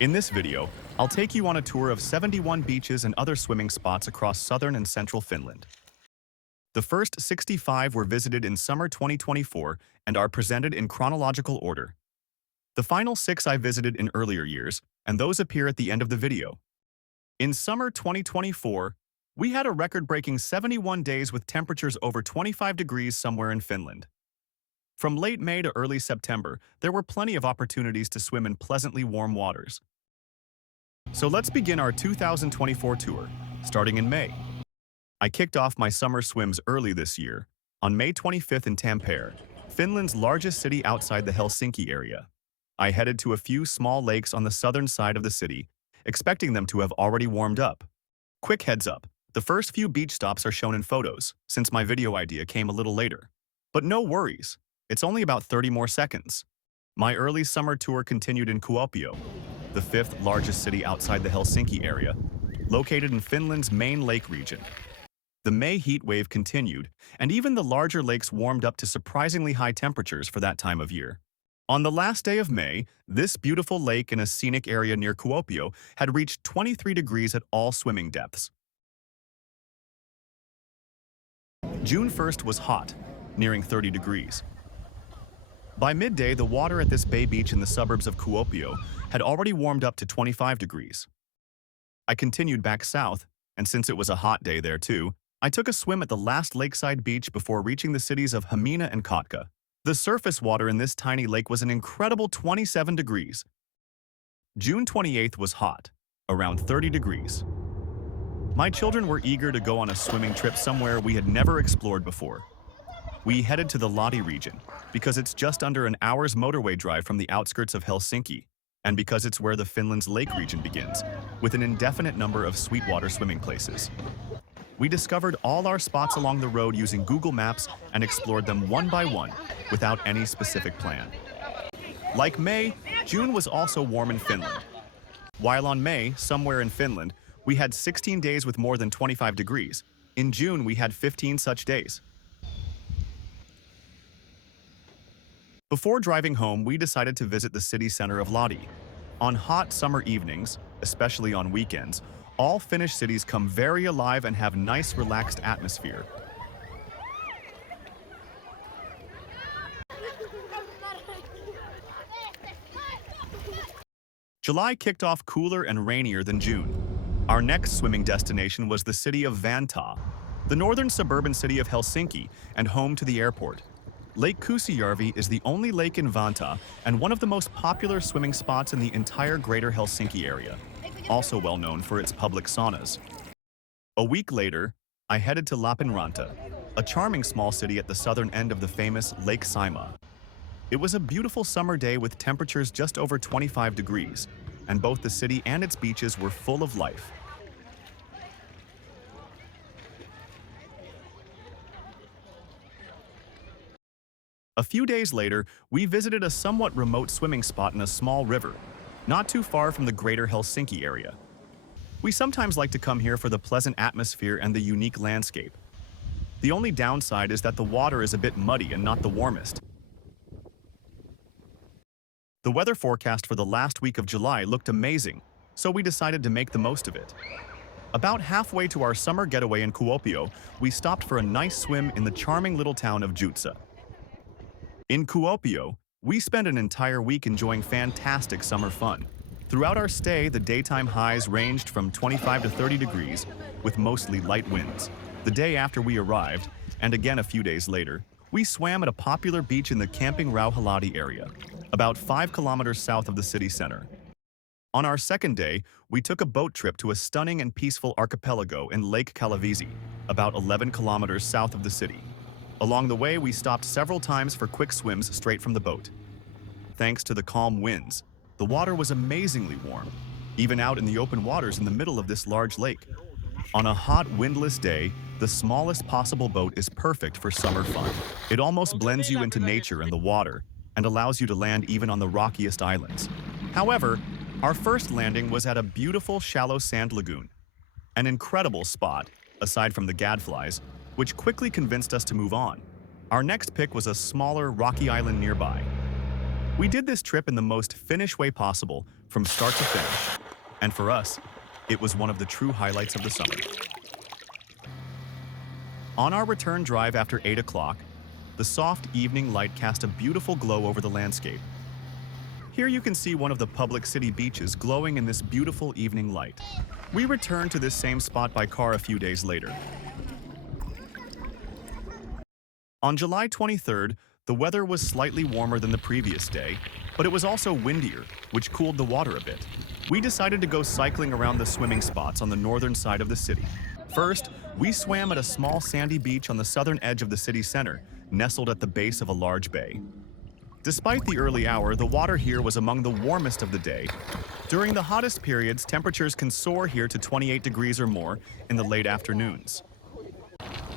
In this video, I'll take you on a tour of 71 beaches and other swimming spots across southern and central Finland. The first 65 were visited in summer 2024 and are presented in chronological order. The final 6 I visited in earlier years, and those appear at the end of the video. In summer 2024, we had a record-breaking 71 days with temperatures over 25 degrees somewhere in Finland. From late May to early September, there were plenty of opportunities to swim in pleasantly warm waters. So let's begin our 2024 tour, starting in May. I kicked off my summer swims early this year, on May 25th in Tampere, Finland's largest city outside the Helsinki area. I headed to a few small lakes on the southern side of the city, expecting them to have already warmed up. Quick heads up, the first few beach stops are shown in photos, since my video idea came a little later. But no worries, it's only about 30 more seconds. My early summer tour continued in Kuopio, the 5th largest city outside the Helsinki area, located in Finland's main lake region. The May heat wave continued, and even the larger lakes warmed up to surprisingly high temperatures for that time of year. On the last day of May, this beautiful lake in a scenic area near Kuopio had reached 23 degrees at all swimming depths. June 1st was hot, nearing 30 degrees. By midday, the water at this bay beach in the suburbs of Kuopio had already warmed up to 25 degrees. I continued back south, and since it was a hot day there too, I took a swim at the last lakeside beach before reaching the cities of Hamina and Kotka. The surface water in this tiny lake was an incredible 27 degrees. June 28th was hot, around 30 degrees. My children were eager to go on a swimming trip somewhere we had never explored before. We headed to the Lahti region because it's just under an hour's motorway drive from the outskirts of Helsinki, and because it's where the Finland's lake region begins, with an indefinite number of sweetwater swimming places. We discovered all our spots along the road using Google Maps and explored them one by one, without any specific plan. Like May, June was also warm in Finland. While on May, somewhere in Finland, we had 16 days with more than 25 degrees. In June, we had 15 such days. Before driving home, we decided to visit the city center of Lahti. On hot summer evenings, especially on weekends, all Finnish cities come very alive and have nice, relaxed atmosphere. July kicked off cooler and rainier than June. Our next swimming destination was the city of Vantaa, the northern suburban city of Helsinki and home to the airport. Lake Kuusijärvi is the only lake in Vantaa and one of the most popular swimming spots in the entire greater Helsinki area, also well known for its public saunas. A week later, I headed to Lappeenranta, a charming small city at the southern end of the famous Lake Saimaa. It was a beautiful summer day with temperatures just over 25 degrees, and both the city and its beaches were full of life. A few days later, we visited a somewhat remote swimming spot in a small river, not too far from the greater Helsinki area. We sometimes like to come here for the pleasant atmosphere and the unique landscape. The only downside is that the water is a bit muddy and not the warmest. The weather forecast for the last week of July looked amazing, so we decided to make the most of it. About halfway to our summer getaway in Kuopio, we stopped for a nice swim in the charming little town of Jutsa. In Kuopio, we spent an entire week enjoying fantastic summer fun. Throughout our stay, the daytime highs ranged from 25 to 30 degrees, with mostly light winds. The day after we arrived, and again a few days later, we swam at a popular beach in the camping Rovaniemi area, about 5 kilometers south of the city center. On our second day, we took a boat trip to a stunning and peaceful archipelago in Lake Kallavesi, about 11 kilometers south of the city. Along the way, we stopped several times for quick swims straight from the boat. Thanks to the calm winds, the water was amazingly warm, even out in the open waters in the middle of this large lake. On a hot, windless day, the smallest possible boat is perfect for summer fun. It almost blends you into nature and the water, and allows you to land even on the rockiest islands. However, our first landing was at a beautiful shallow sand lagoon, an incredible spot, aside from the gadflies, which quickly convinced us to move on. Our next pick was a smaller, rocky island nearby. We did this trip in the most Finnish way possible, from start to finish. And for us, it was one of the true highlights of the summer. On our return drive after 8 o'clock, the soft evening light cast a beautiful glow over the landscape. Here you can see one of the public city beaches glowing in this beautiful evening light. We returned to this same spot by car a few days later. On July 23rd, the weather was slightly warmer than the previous day, but it was also windier, which cooled the water a bit. We decided to go cycling around the swimming spots on the northern side of the city. First, we swam at a small sandy beach on the southern edge of the city center, nestled at the base of a large bay. Despite the early hour, the water here was among the warmest of the day. During the hottest periods, temperatures can soar here to 28 degrees or more in the late afternoons.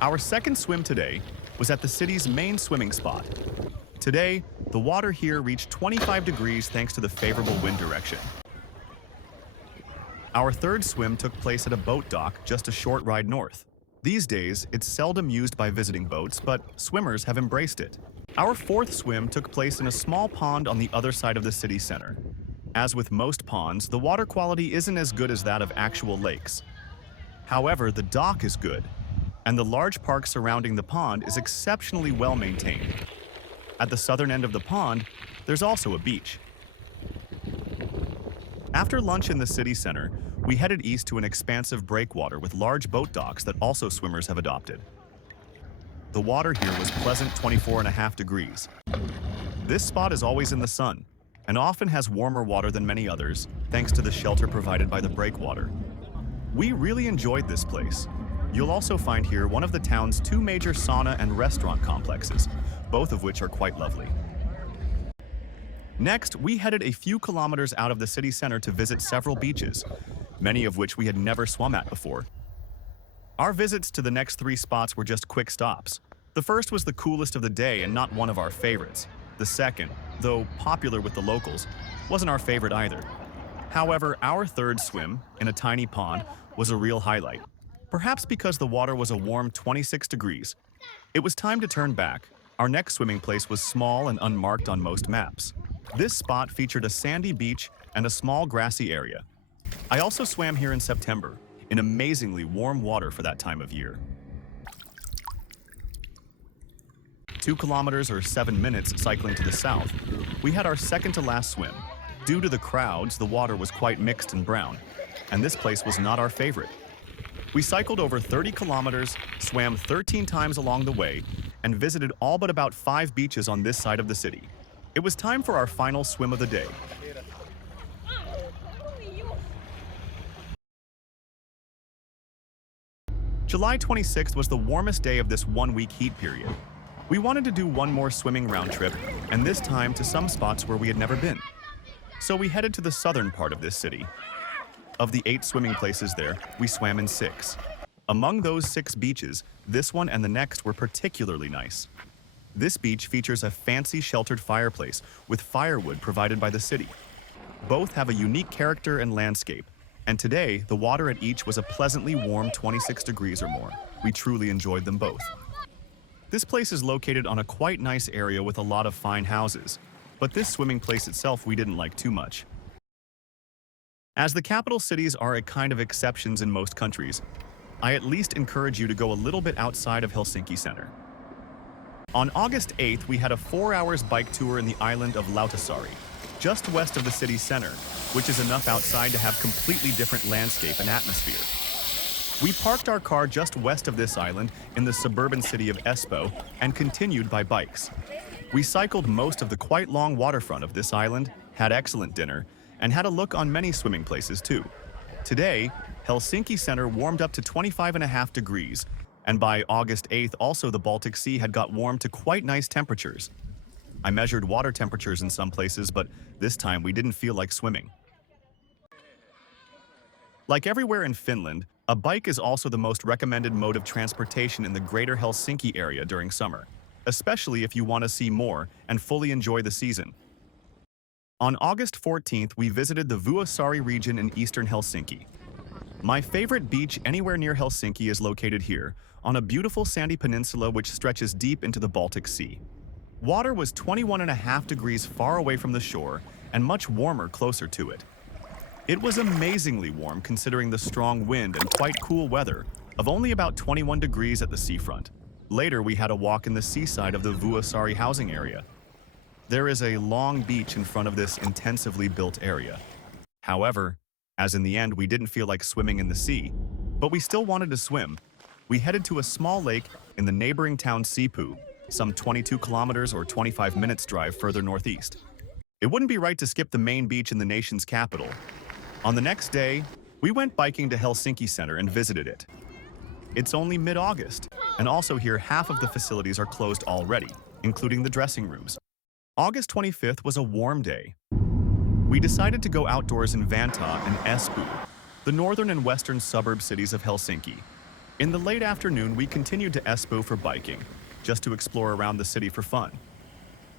Our second swim today was at the city's main swimming spot. Today, the water here reached 25 degrees thanks to the favorable wind direction. Our third swim took place at a boat dock just a short ride north. These days, it's seldom used by visiting boats, but swimmers have embraced it. Our fourth swim took place in a small pond on the other side of the city center. As with most ponds, the water quality isn't as good as that of actual lakes. However, the dock is good, and the large park surrounding the pond is exceptionally well maintained. At the southern end of the pond, there's also a beach. After lunch in the city center, we headed east to an expansive breakwater with large boat docks that also swimmers have adopted. The water here was pleasant 24.5 degrees. This spot is always in the sun and often has warmer water than many others, thanks to the shelter provided by the breakwater. We really enjoyed this place. You'll also find here one of the town's two major sauna and restaurant complexes, both of which are quite lovely. Next, we headed a few kilometers out of the city center to visit several beaches, many of which we had never swum at before. Our visits to the next three spots were just quick stops. The first was the coolest of the day and not one of our favorites. The second, though popular with the locals, wasn't our favorite either. However, our third swim, in a tiny pond, was a real highlight. Perhaps because the water was a warm 26 degrees. It was time to turn back. Our next swimming place was small and unmarked on most maps. This spot featured a sandy beach and a small grassy area. I also swam here in September, in amazingly warm water for that time of year. 2 kilometers or 7 minutes cycling to the south, we had our second to last swim. Due to the crowds, the water was quite mixed and brown, and this place was not our favorite. We cycled over 30 kilometers, swam 13 times along the way, and visited all but about 5 beaches on this side of the city. It was time for our final swim of the day. July 26th was the warmest day of this 1-week heat period. We wanted to do one more swimming round trip, and this time to some spots where we had never been. So we headed to the southern part of this city. Of the 8 swimming places there, we swam in 6. Among those 6 beaches, this one and the next were particularly nice. This beach features a fancy sheltered fireplace with firewood provided by the city. Both have a unique character and landscape, and today the water at each was a pleasantly warm 26 degrees or more. We truly enjoyed them both. This place is located on a quite nice area with a lot of fine houses, but this swimming place itself we didn't like too much. As the capital cities are a kind of exceptions in most countries, I at least encourage you to go a little bit outside of Helsinki Center. On August 8th, we had a 4 hours bike tour in the island of Lauttasaari, just west of the city center, which is enough outside to have completely different landscape and atmosphere. We parked our car just west of this island in the suburban city of Espoo and continued by bikes. We cycled most of the quite long waterfront of this island, had excellent dinner, and had a look on many swimming places too. Today, Helsinki Center warmed up to 25.5 degrees, and by August 8th also the Baltic Sea had got warm to quite nice temperatures. I measured water temperatures in some places, but this time we didn't feel like swimming. Like everywhere in Finland, a bike is also the most recommended mode of transportation in the greater Helsinki area during summer, especially if you want to see more and fully enjoy the season. On August 14th, we visited the Vuosaari region in eastern Helsinki. My favorite beach anywhere near Helsinki is located here, on a beautiful sandy peninsula which stretches deep into the Baltic Sea. Water was 21.5 degrees far away from the shore and much warmer closer to it. It was amazingly warm considering the strong wind and quite cool weather of only about 21 degrees at the seafront. Later, we had a walk in the seaside of the Vuosaari housing area. There is a long beach in front of this intensively built area. However, as in the end we didn't feel like swimming in the sea, but we still wanted to swim, we headed to a small lake in the neighboring town Sipoo, some 22 kilometers or 25 minutes drive further northeast. It wouldn't be right to skip the main beach in the nation's capital. On the next day, we went biking to Helsinki Center and visited it. It's only mid-August, and also here half of the facilities are closed already, including the dressing rooms. August 25th was a warm day. We decided to go outdoors in Vantaa and Espoo, the northern and western suburb cities of Helsinki. In the late afternoon, we continued to Espoo for biking, just to explore around the city for fun.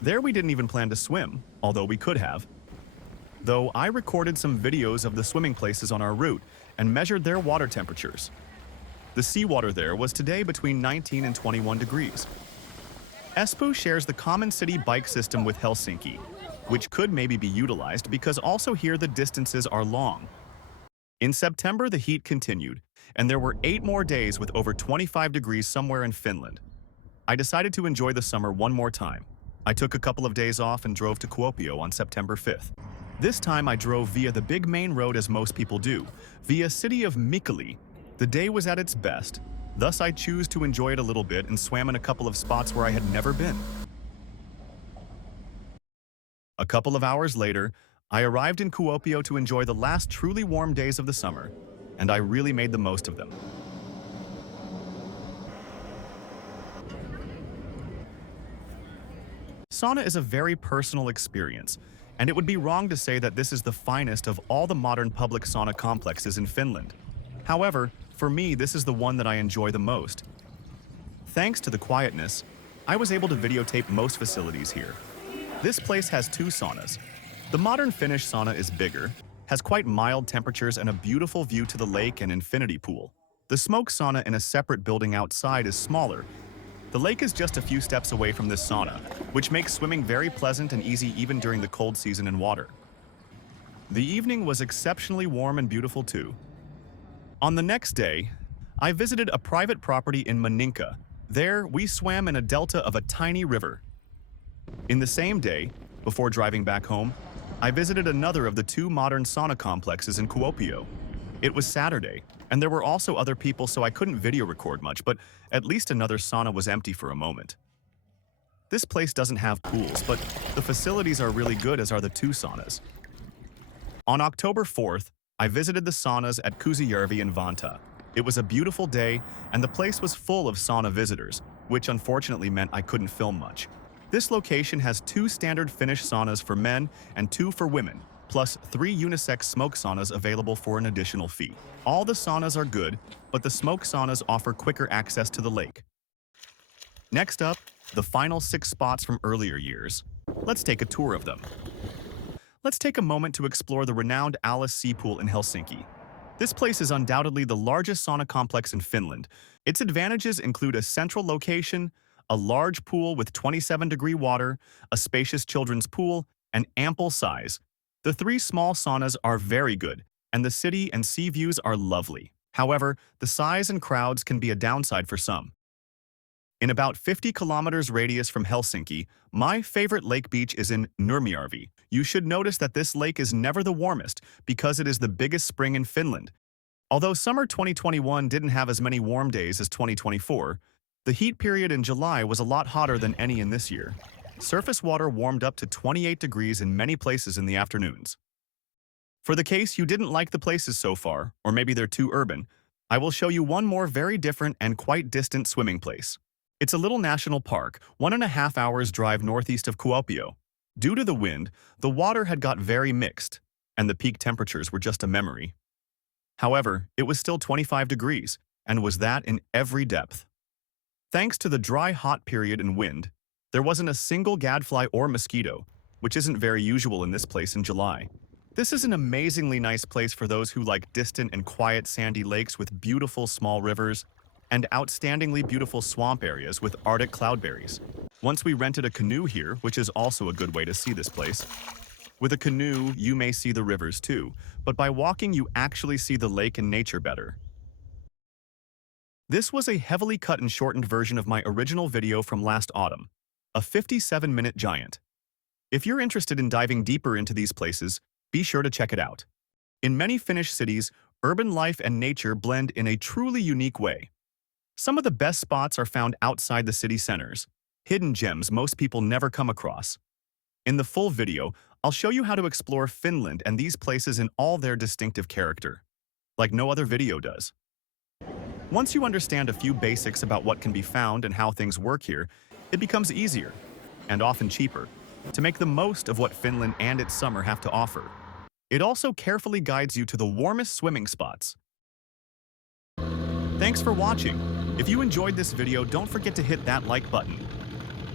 There we didn't even plan to swim, although we could have. Though I recorded some videos of the swimming places on our route and measured their water temperatures. The seawater there was today between 19 and 21 degrees. Espoo shares the common city bike system with Helsinki, which could maybe be utilized because also here the distances are long. In September, the heat continued, and there were 8 more days with over 25 degrees somewhere in Finland. I decided to enjoy the summer one more time. I took a couple of days off and drove to Kuopio on September 5th. This time I drove via the big main road as most people do, via city of Mikkeli. The day was at its best, thus I chose to enjoy it a little bit and swam in a couple of spots where I had never been. A couple of hours later, I arrived in Kuopio to enjoy the last truly warm days of the summer, and I really made the most of them. Sauna is a very personal experience, and it would be wrong to say that this is the finest of all the modern public sauna complexes in Finland. However, for me, this is the one that I enjoy the most. Thanks to the quietness, I was able to videotape most facilities here. This place has 2 saunas. The modern Finnish sauna is bigger, has quite mild temperatures and a beautiful view to the lake and infinity pool. The smoke sauna in a separate building outside is smaller. The lake is just a few steps away from this sauna, which makes swimming very pleasant and easy even during the cold season in water. The evening was exceptionally warm and beautiful too. On the next day, I visited a private property in Maaninka. There, we swam in a delta of a tiny river. In the same day, before driving back home, I visited another of the 2 modern sauna complexes in Kuopio. It was Saturday, and there were also other people, so I couldn't video record much, but at least another sauna was empty for a moment. This place doesn't have pools, but the facilities are really good, as are the 2 saunas. On October 4th, I visited the saunas at Kuusijärvi in Vantaa. It was a beautiful day, and the place was full of sauna visitors, which unfortunately meant I couldn't film much. This location has 2 standard Finnish saunas for men and 2 for women, plus 3 unisex smoke saunas available for an additional fee. All the saunas are good, but the smoke saunas offer quicker access to the lake. Next up, the final 6 spots from earlier years. Let's take a tour of them. Let's take a moment to explore the renowned Allas sea pool in Helsinki. This place is undoubtedly the largest sauna complex in Finland. Its advantages include a central location, a large pool with 27-degree water, a spacious children's pool, and ample size. The 3 small saunas are very good, and the city and sea views are lovely. However, the size and crowds can be a downside for some. In about 50 kilometers radius from Helsinki, my favorite lake beach is in Nurmijärvi. You should notice that this lake is never the warmest because it is the biggest spring in Finland. Although summer 2021 didn't have as many warm days as 2024, the heat period in July was a lot hotter than any in this year. Surface water warmed up to 28 degrees in many places in the afternoons. For the case you didn't like the places so far, or maybe they're too urban, I will show you one more very different and quite distant swimming place. It's a little national park, 1.5 hours drive northeast of Kuopio. Due to the wind, the water had got very mixed, and the peak temperatures were just a memory. However, it was still 25 degrees, and was that in every depth. Thanks to the dry hot period and wind, there wasn't a single gadfly or mosquito, which isn't very usual in this place in July. This is an amazingly nice place for those who like distant and quiet sandy lakes with beautiful small rivers and outstandingly beautiful swamp areas with Arctic cloudberries. Once we rented a canoe here, which is also a good way to see this place. With a canoe, you may see the rivers too, but by walking you actually see the lake and nature better. This was a heavily cut and shortened version of my original video from last autumn, a 57-minute giant. If you're interested in diving deeper into these places, be sure to check it out. In many Finnish cities, urban life and nature blend in a truly unique way. Some of the best spots are found outside the city centers, hidden gems most people never come across. In the full video, I'll show you how to explore Finland and these places in all their distinctive character, like no other video does. Once you understand a few basics about what can be found and how things work here, it becomes easier, and often cheaper, to make the most of what Finland and its summer have to offer. It also carefully guides you to the warmest swimming spots. Thanks for watching. If you enjoyed this video, don't forget to hit that like button.